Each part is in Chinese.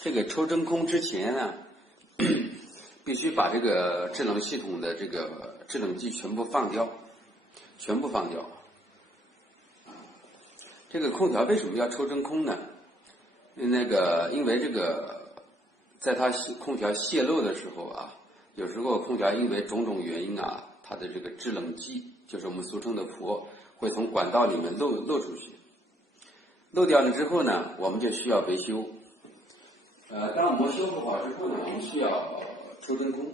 这个抽真空之前呢，必须把这个制冷系统的这个制冷剂全部放掉，全部放掉。这个空调为什么要抽真空呢？因为这个在它空调泄漏的时候啊，有时候空调因为种种原因啊，它的这个制冷剂，就是我们俗称的氟，会从管道里面漏出去。漏掉了之后呢，我们就需要维修。当我们修复好之后呢，我们需要抽真空，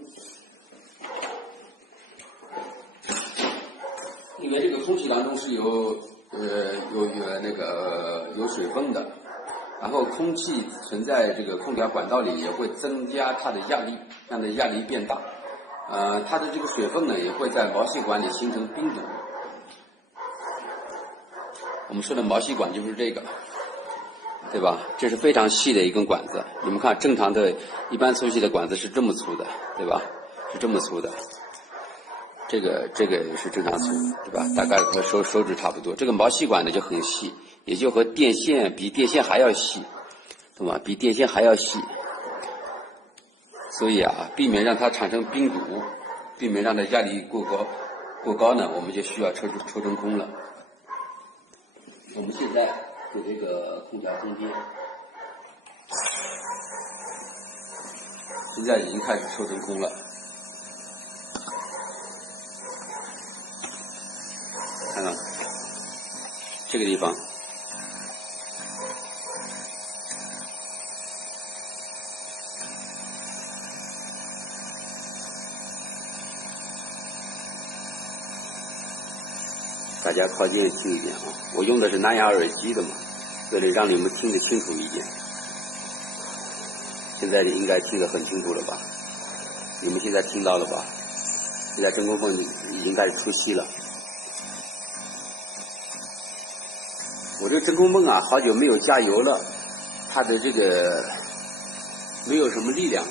因为这个空气当中是有水分的，然后空气存在这个空调管道里也会增加它的压力，让它压力变大。它的这个水分呢也会在毛细管里形成冰堵。我们说的毛细管就是这个。对吧？这是非常细的一根管子，你们看，正常的一般粗细的管子是这么粗的，对吧？是这么粗的，这个也是正常粗，对吧？大概和手指差不多。这个毛细管呢就很细，也就和电线比电线还要细，懂吗？比电线还要细。所以啊，避免让它产生冰堵，避免让它压力过高呢，我们就需要抽真空了。我们现在给这个空调通电，现在已经开始抽真空了。看看这个地方，大家靠近听一点啊！我用的是蓝牙耳机的嘛，为了让你们听得清楚一点。现在应该听得很清楚了吧？你们现在听到了吧？现在真空泵已经开始出气了。我这个真空泵啊，好久没有加油了，它的这个没有什么力量。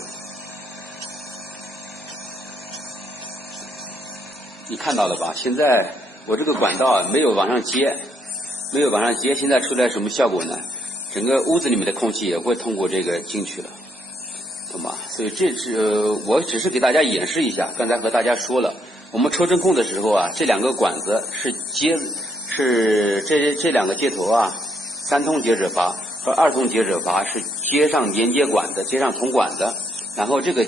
你看到了吧？现在我这个管道啊没有往上接，现在出来什么效果呢？整个屋子里面的空气也会通过这个进去了，懂吗？所以我只是给大家演示一下。刚才和大家说了，我们抽真空的时候啊，这两个管子这两个接头啊，3通接褶阀和2通接褶阀是接上连接管的，接上铜管的，然后这个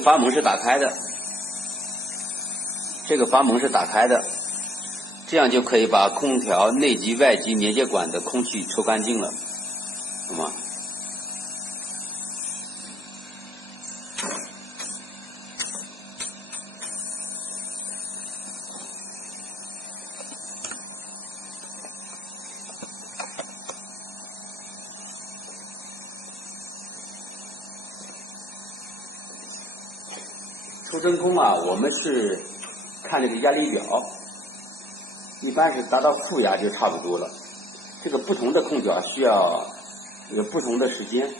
阀门是打开的。这个阀门是打开的，这样就可以把空调内机外机连接管的空气抽干净了，懂吗？抽真空啊，我们是看这个压力表，一般是达到负压就差不多了。这个不同的空调需要有不同的时间。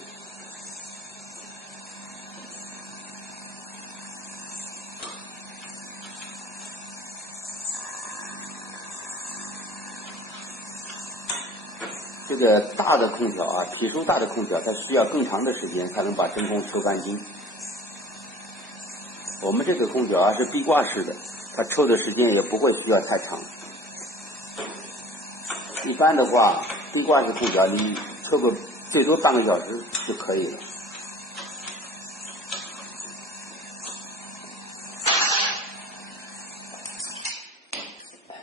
这个大的空调啊，体数大的空调，它需要更长的时间才能把真空抽干净。我们这个空调啊是壁挂式的，它抽的时间也不会需要太长。一般的话，壁挂式空调你抽个最多半个小时就可以了。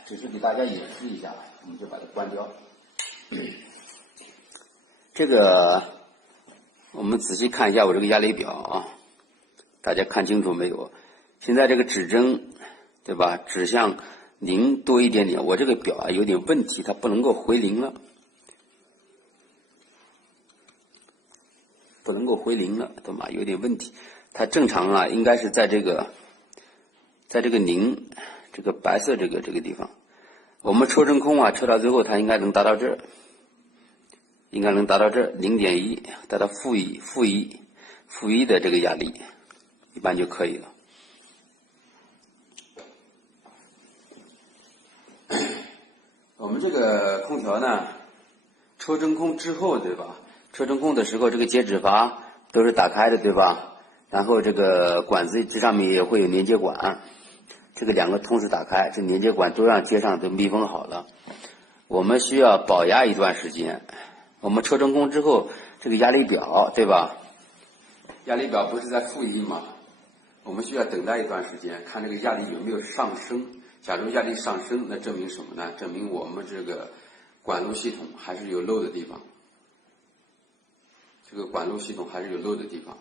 只是给大家演示一下，我们就把它关掉。这个我们仔细看一下我这个压力表啊，大家看清楚没有？现在这个指针，对吧？指向0多一点点，我这个表啊有点问题，它不能够回0了，懂吗？有点问题。它正常啊，应该是在这个0，这个白色这个地方。我们抽真空啊，抽到最后它应该能达到这儿。应该能达到这0.1，达到负一的这个压力，一般就可以了。我们这个空调呢，抽真空之后，对吧？车真空的时候，这个接止阀都是打开的，对吧？然后这个管子这上面也会有连接管，这个两个同时打开，这连接管都让接上都密封好了。我们需要保压一段时间。我们车真空之后，这个压力表，对吧？压力表不是在负1吗？我们需要等待一段时间，看这个压力有没有上升。假如压力上升，那证明什么呢？证明我们这个管路系统还是有漏的地方。这个管路系统还是有漏的地方。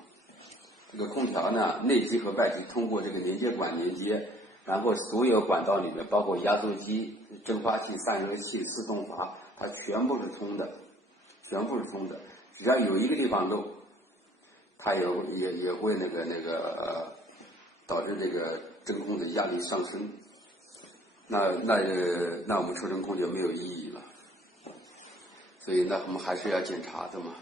这个空调呢，内机和外机通过这个连接管连接，然后所有管道里面，包括压缩机、蒸发器、散热器、自动阀，它全部是通的，全部是通的。只要有一个地方漏，它也会导致这个真空的压力上升。那我们抽真空就没有意义了。所以呢，我们还是要检查的嘛。